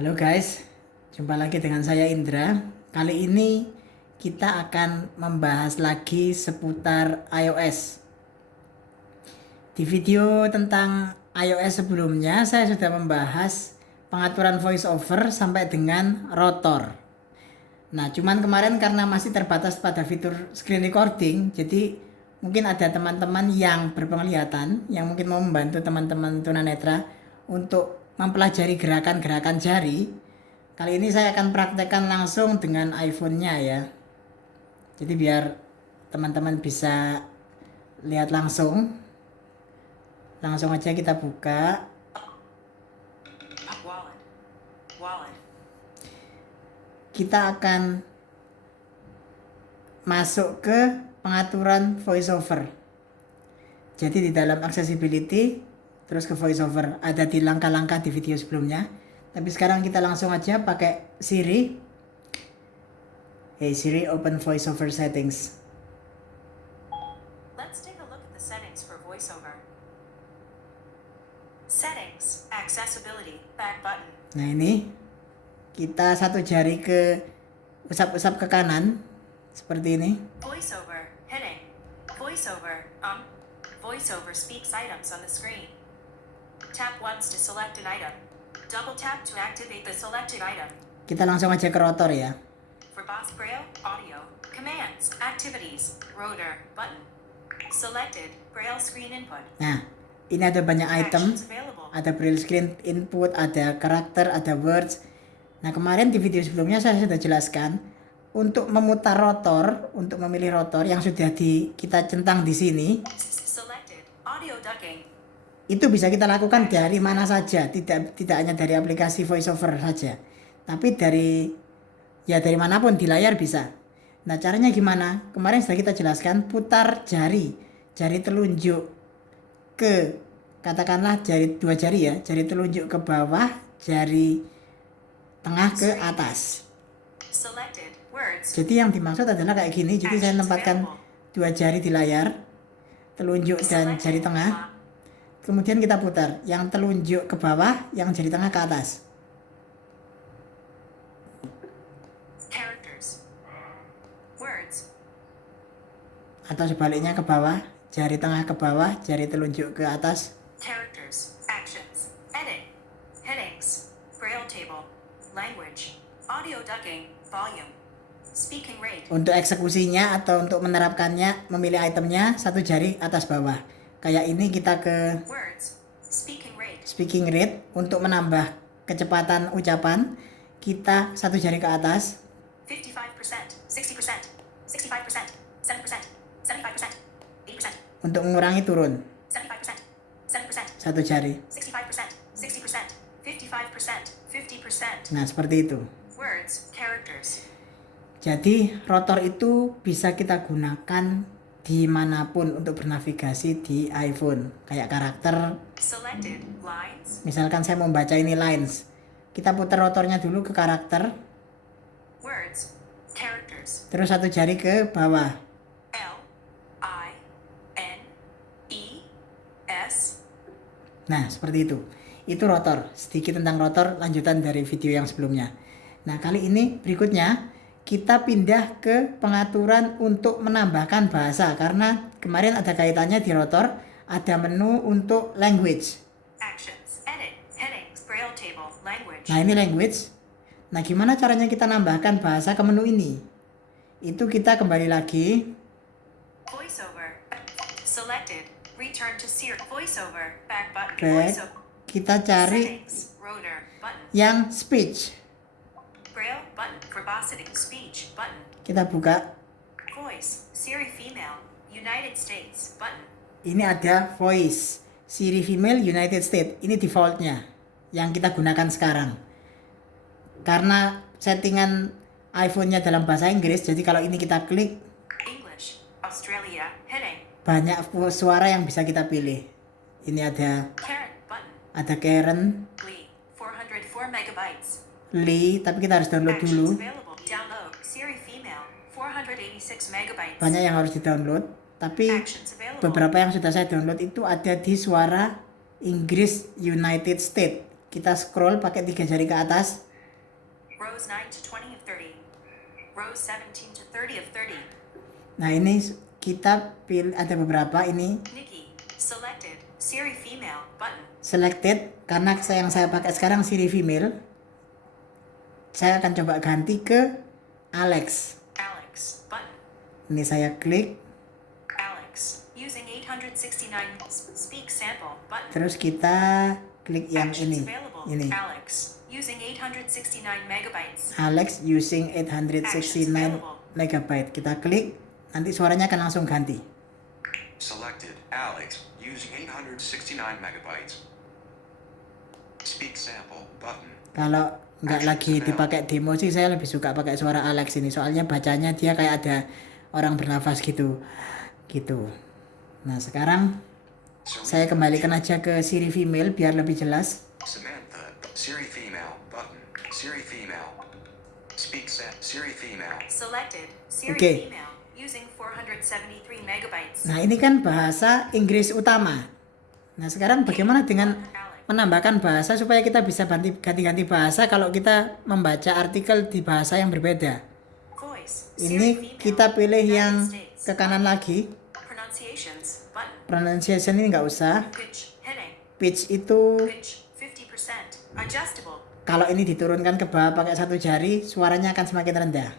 Halo guys, jumpa lagi dengan saya Indra. Kali ini kita akan membahas lagi seputar iOS. Di video tentang iOS sebelumnya, saya sudah membahas pengaturan voiceover sampai dengan rotor. Nah, cuman kemarin karena masih terbatas pada fitur screen recording, jadi mungkin ada teman-teman yang berpenglihatan, yang mungkin mau membantu teman-teman tunanetra untuk mempelajari gerakan-gerakan jari. Kali ini saya akan praktekkan langsung dengan iPhone-nya ya. Jadi biar teman-teman bisa lihat langsung. Langsung aja kita buka. Kita akan masuk ke pengaturan voiceover. Jadi di dalam accessibility, terus ke voiceover. Ada di langkah-langkah di video sebelumnya. Tapi sekarang kita langsung aja pakai Siri. Hey Siri, open voiceover settings. Let's take a look at the settings for voiceover. Settings, accessibility, back button. Nah ini, kita satu jari ke usap-usap ke kanan. Seperti ini. Voiceover, heading. Voiceover, Voiceover speaks items on the screen. Tap once to select an item. Double tap to activate the selected item. Kita langsung aja ke rotor ya. For Boss Braille, audio, commands, activities, rotor, button. Selected, Braille screen input. Nah, ini ada banyak item. Actions available. Ada braille screen input, ada karakter, ada words. Nah, kemarin di video sebelumnya saya sudah jelaskan untuk memutar rotor, untuk memilih rotor yang sudah kita centang di sini. Selected, audio ducking. Itu bisa kita lakukan dari mana saja, tidak hanya dari aplikasi voiceover saja, tapi dari manapun di layar bisa. Nah, caranya gimana? Kemarin sudah kita jelaskan, putar jari telunjuk ke, katakanlah dua jari ya, jari telunjuk ke bawah, jari tengah ke atas. Selected, words. Jadi yang dimaksud adalah kayak gini. Jadi saya menempatkan dua jari di layar, telunjuk dan jari tengah. Kemudian kita putar, yang telunjuk ke bawah, yang jari tengah ke atas. Characters. Words. Atau sebaliknya ke bawah, jari tengah ke bawah, jari telunjuk ke atas. Characters. Actions. Edit. Headings. Braille table. Language. Audio ducking. Volume. Speaking rate. Untuk eksekusinya atau untuk menerapkannya, memilih itemnya satu jari atas bawah. Kayak ini kita ke Words. Speaking rate. speaking rate. Untuk menambah kecepatan ucapan, kita satu jari ke atas. 55%. 60%. 65%. 7%. 75%. 80%. Untuk mengurangi turun, 75%. 7%. satu jari. 65%. 60%. 55%. 50%. Nah, seperti itu. Words. Characters. Jadi rotor itu bisa kita gunakan dimanapun untuk bernavigasi di iPhone. Kayak karakter, Selected. Lines. misalkan saya mau baca ini lines, kita putar rotornya dulu ke karakter, Words. Characters. terus satu jari ke bawah. L. I. N. E. S. Nah, seperti itu. Itu rotor. Sedikit tentang rotor, lanjutan dari video yang sebelumnya. Nah, kali ini berikutnya kita pindah ke pengaturan untuk menambahkan bahasa. Karena kemarin ada kaitannya di rotor, ada menu untuk language. Actions. Edit. Headings. Braille table. Language. Nah, ini language. Nah, gimana caranya kita nambahkan bahasa ke menu ini? Itu kita kembali lagi. Voiceover. Selected. Return to Siri. Voiceover. Back button. Back. Voiceover. Kita cari Settings. Rotor. Button. yang speech. Braille button. Verbosity. Speech. Button. Kita buka. Voice. Siri female. United States. Button. Ini ada voice. Siri female United States. Ini defaultnya yang kita gunakan sekarang. Karena settingan iPhone-nya dalam bahasa Inggris, jadi kalau ini kita klik, English. Australia. Heading. banyak suara yang bisa kita pilih. Ini ada Karen. Button. Karen, Lee. 404 megabytes. Lee, tapi kita harus download Actions dulu. available. Download. Siri female. 486 megabytes. Banyak yang harus di-download, tapi Actions available. beberapa yang sudah saya download itu ada di suara Inggris United States. Kita scroll pakai 3 jari ke atas. Rows 9 to 20 of 30. Rows 17 to 30 of 30. Nah ini kita pilih, ada beberapa ini Nikki. Selected. Siri female. Button. selected, karena yang saya pakai sekarang Siri female. Saya akan coba ganti ke Alex. Alex. Button. Ini saya klik, Alex. Using 869. Speak sample. Button. terus kita klik yang Actions ini. available. Ini Alex. Using 869 megabytes. Alex using 869 megabyte. Kita klik, nanti suaranya akan langsung ganti. Selected. Alex. Using 869 megabytes. Speak sample. Button. Kalau nggak lagi dipakai demo sih, saya lebih suka pakai suara Alex ini. Soalnya bacanya dia kayak ada orang bernafas gitu. Nah sekarang saya kembalikan aja ke Siri female biar lebih jelas. Samantha. Siri female. Button. Siri female. Siri female. Selected. Siri Okay. female. Using 473 megabytes. Nah ini kan bahasa Inggris utama. Nah sekarang bagaimana dengan Alex. menambahkan bahasa supaya kita bisa ganti-ganti bahasa kalau kita membaca artikel di bahasa yang berbeda. Voice. Ini Siri female. kita pilih United yang States. ke kanan lagi. Pronunciations. Button. Pronunciation ini nggak usah. Pitch. Heading. Pitch itu Pitch. 50%. Adjustable. kalau ini diturunkan ke bawah pakai satu jari, suaranya akan semakin rendah.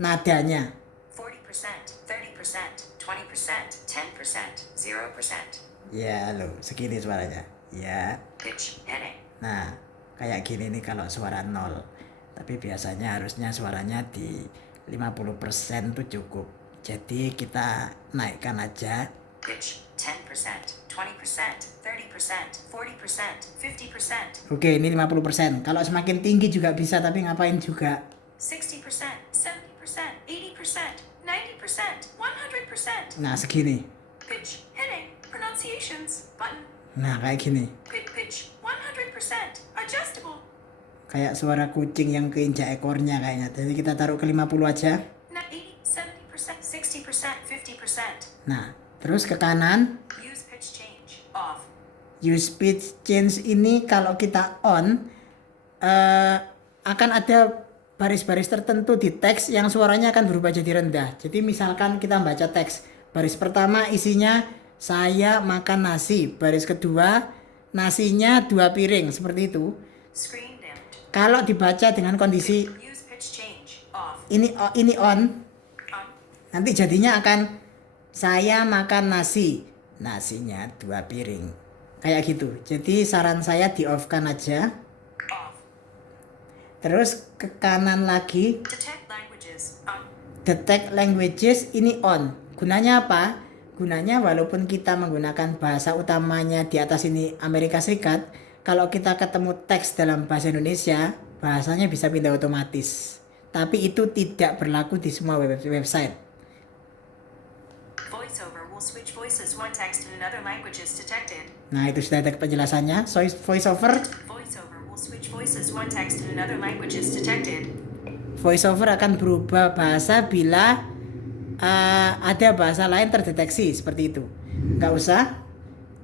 Nadanya. 40%. 30%. 20%. 10%. 0%. Ya loh, segini suaranya. Ya. Pitch. Heading. Nah, kayak gini nih kalau suara 0. Tapi biasanya harusnya suaranya di 50% tuh cukup. Jadi kita naikkan aja. Pitch. 10%. 20%. 30%. 40%. 50%. Oke, ini 50%. Kalau semakin tinggi juga bisa, tapi ngapain juga. 60%. 70%. 80%. 90%. 100%. Nah, segini. Pitch. Heading. Pronunciations. Button. Nah, kayak gini. Pitch. 100%. Adjustable. Kayak suara kucing yang keinjak ekornya kayaknya. Jadi kita taruh ke 50 aja. Not 80, 70%, 60%, 50%. Nah, terus ke kanan. Use pitch change. Off. Use pitch change ini kalau kita on, akan ada baris-baris tertentu di teks yang suaranya akan berubah jadi rendah. Jadi misalkan kita baca teks, baris pertama isinya saya makan nasi, baris kedua nasinya 2 piring, seperti itu. Screen dimmed. Kalau dibaca dengan kondisi Use pitch change. Off. ini on, On. nanti jadinya akan saya makan nasi, nasinya 2 piring, kayak gitu. Jadi saran saya di off kan aja. Off. Terus ke kanan lagi, Detect languages. On. detect languages ini on. Gunanya apa? Gunanya walaupun kita menggunakan bahasa utamanya di atas ini Amerika Serikat, kalau kita ketemu teks dalam bahasa Indonesia, bahasanya bisa pindah otomatis. Tapi itu tidak berlaku di semua website. VoiceOver will switch voices. One text in another language is detected. Nah, itu sudah ada penjelasannya. VoiceOver VoiceOver will switch voices. One text in another language is detected. VoiceOver akan berubah bahasa bila ada bahasa lain terdeteksi, seperti itu. Nggak usah.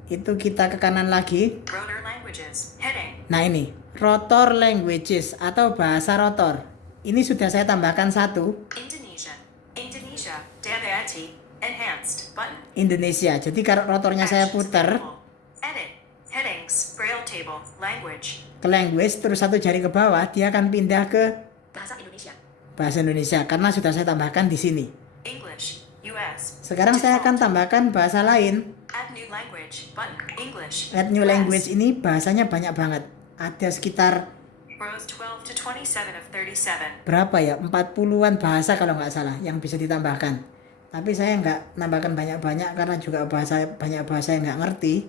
Itu kita ke kanan lagi. Rotor languages. Heading. Nah ini, rotor languages atau bahasa rotor. Ini sudah saya tambahkan satu, Indonesian. Indonesia. Dayati. Enhanced. Button. Indonesia. Jadi kalau rotornya saya Actions putar available. Edit. Headings. Braille table. Language. ke language, terus satu jari ke bawah, dia akan pindah ke Bahasa Indonesia. bahasa Indonesia karena sudah saya tambahkan di sini. English. US. Sekarang saya akan tambahkan bahasa lain. Add new language. Button. English. Add new US. language ini bahasanya banyak banget. Ada sekitar Rows 12 to 27 of 37. berapa ya? 40-an bahasa kalau nggak salah yang bisa ditambahkan. Tapi saya nggak nambahkan banyak-banyak karena juga banyak bahasa yang nggak ngerti.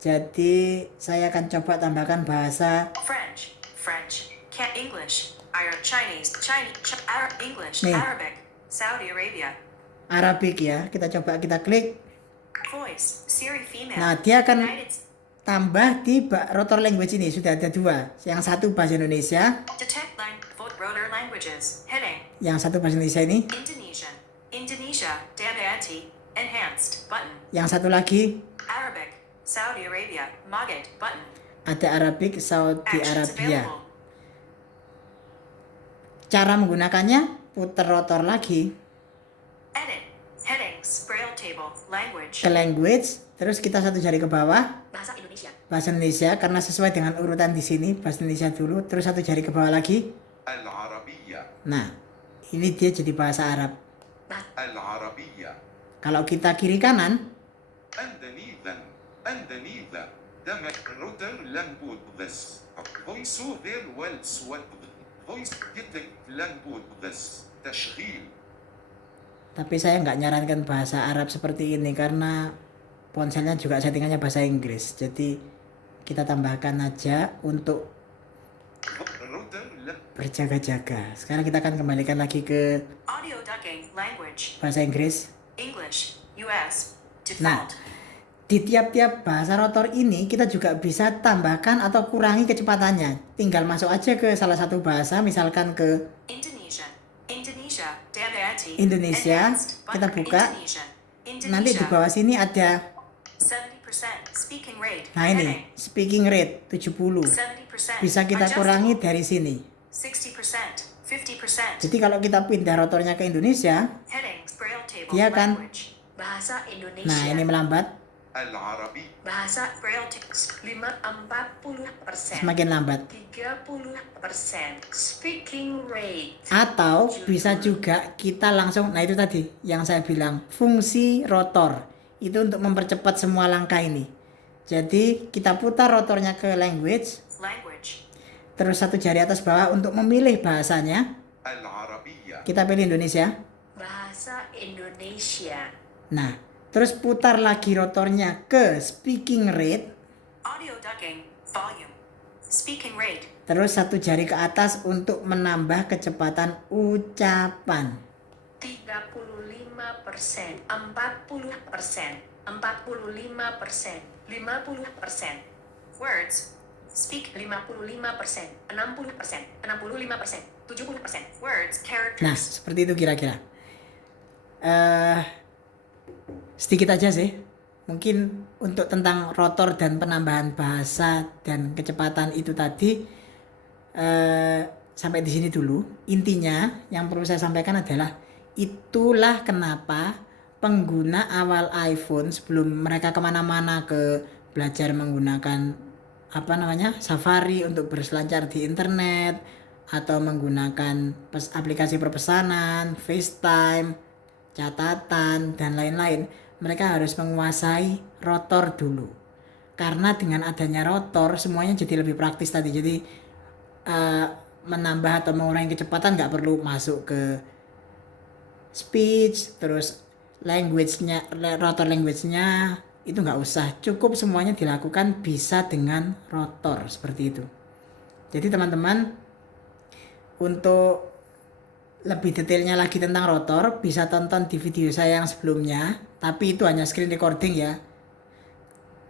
Jadi saya akan coba tambahkan bahasa French. English. Chinese. Arab. English. Nih. Arabic. Saudi Arabia. Arabic ya. Kita coba kita klik. Voice. Siri female. Nah, dia akan United States. tambah di rotor language ini sudah ada 2. Yang satu bahasa Indonesia, Detect rotor languages. Heading. yang satu bahasa Indonesia ini, Indonesian. Indonesia. Dayati. Enhanced. Button. yang satu lagi Arabic. Saudi Arabia. Maghrib. Button. ada Arabic Saudi Actions Arabia. available. cara menggunakannya putar rotor lagi Edit. Headings. Braille table. Language. ke language, terus kita satu jari ke bawah Bahasa Indonesia. bahasa Indonesia karena sesuai dengan urutan di sini, bahasa Indonesia dulu, terus satu jari ke bawah lagi. العربية Nah, ini dia jadi bahasa Arab. العربية Kalau kita kiri kanan, أندونيزا أندونيزا دمك روتر لانبود بس فويس اوفر والسواد فويس جدك لانبود بس تشغيل tapi saya nggak nyarankan bahasa Arab seperti ini karena ponselnya juga settingannya bahasa Inggris. Jadi kita tambahkan aja untuk روتر berjaga-jaga. Sekarang kita akan kembalikan lagi ke Audio ducking. Language. bahasa Inggris. English. US. Nah, Default. di tiap-tiap bahasa rotor ini kita juga bisa tambahkan atau kurangi kecepatannya. Tinggal masuk aja ke salah satu bahasa, misalkan ke Indonesia. Indonesia. Danganti. Indonesia. Enhanced. Kita Button. buka. Indonesia. Nanti di bawah sini ada, 70%. Speaking rate. nah ini, Heading. speaking rate 70. 70%. Bisa kita Adjustable. kurangi dari sini. 60%. 50%. Jadi kalau kita pindah rotornya ke Indonesia, Headings. Braille table. dia akan, Language. Bahasa Indonesia. nah ini melambat, العربي Bahasa Braille text 40%. semakin lambat. 30%. Speaking rate. Atau bisa juga kita langsung, nah itu tadi yang saya bilang, fungsi rotor. Itu untuk mempercepat semua langkah ini. Jadi kita putar rotornya ke language, Language. terus satu jari atas bawah untuk memilih bahasanya. العربية Kita pilih Indonesia. Bahasa Indonesia. Nah, terus putar lagi rotornya ke speaking rate, Audio ducking. Volume. Speaking rate. terus satu jari ke atas untuk menambah kecepatan ucapan. 35%. 40%. 45%. 50%. Words. Speak 55%. 60%. 65%. 70%. Words. Nah, Characters. seperti itu kira-kira. Sedikit aja sih. Mungkin untuk tentang rotor dan penambahan bahasa dan kecepatan itu tadi sampai di sini dulu. Intinya yang perlu saya sampaikan adalah itulah kenapa pengguna awal iPhone sebelum mereka kemana-mana ke belajar menggunakan Safari untuk berselancar di internet atau menggunakan aplikasi perpesanan, FaceTime, catatan, dan lain-lain, mereka harus menguasai rotor dulu. Karena dengan adanya rotor, semuanya jadi lebih praktis tadi. Jadi menambah atau mengurangi kecepatan nggak perlu masuk ke speech, terus language-nya, rotor language-nya, itu nggak usah. Cukup semuanya dilakukan bisa dengan rotor, seperti itu. Jadi teman-teman, untuk lebih detailnya lagi tentang rotor bisa tonton di video saya yang sebelumnya, tapi itu hanya screen recording ya.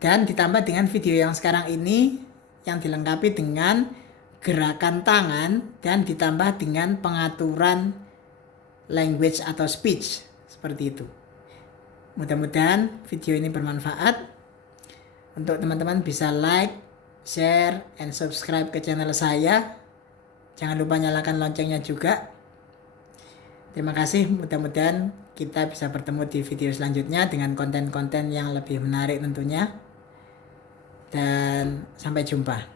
Dan ditambah dengan video yang sekarang ini yang dilengkapi dengan gerakan tangan dan ditambah dengan pengaturan language atau speech, seperti itu. Mudah-mudahan video ini bermanfaat. Untuk teman-teman bisa like, share, and subscribe ke channel saya. Jangan lupa nyalakan loncengnya juga. Terima kasih, mudah-mudahan kita bisa bertemu di video selanjutnya dengan konten-konten yang lebih menarik tentunya. Dan sampai jumpa.